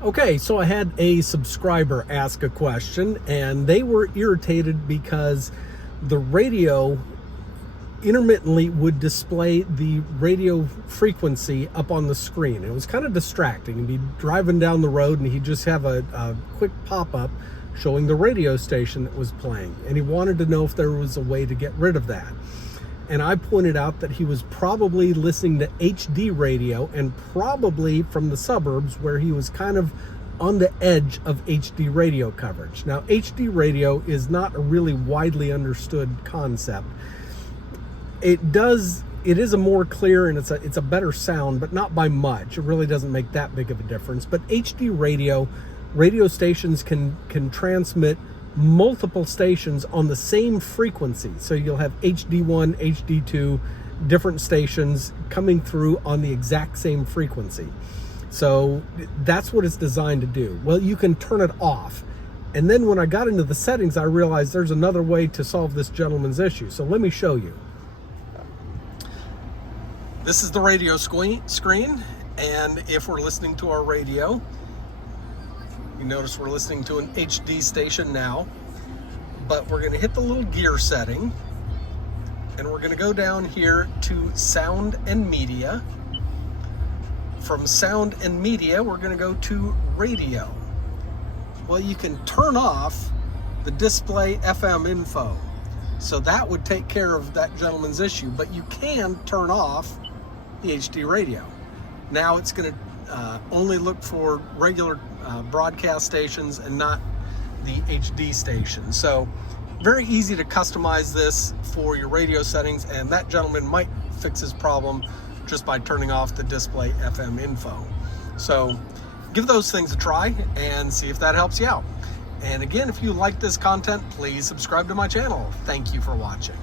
Okay, so I had a subscriber ask a question, and they were irritated because the radio intermittently would display the radio frequency up on the screen. It was kind of distracting. He'd be driving down the road and he'd just have a quick pop-up showing the radio station that was playing, and he wanted to know if there was a way to get rid of that. And I pointed out that he was probably listening to HD radio, and probably from the suburbs where he was kind of on the edge of HD radio coverage. Now, HD radio is not a really widely understood concept. It is a more clear and it's a better sound, but not by much. It really doesn't make that big of a difference. But HD radio stations can transmit multiple stations on the same frequency. So you'll have HD1, HD2, different stations coming through on the exact same frequency. So that's what it's designed to do. Well, you can turn it off. And then when I got into the settings, I realized there's another way to solve this gentleman's issue. So let me show you. This is the radio screen, and if we're listening to our radio, you notice we're listening to an HD station now, but we're going to hit the little gear setting, and we're going to go down here to Sound and Media. From Sound and Media, we're going to go to Radio. Well, you can turn off the display FM info, so that would take care of that gentleman's issue, but you can turn off the HD radio. Now it's going to only look for regular broadcast stations and not the HD station. So very easy to customize this for your radio settings, and that gentleman might fix his problem just by turning off the display FM info. So give those things a try and see if that helps you out. And again, if you like this content, please subscribe to my channel. Thank you for watching.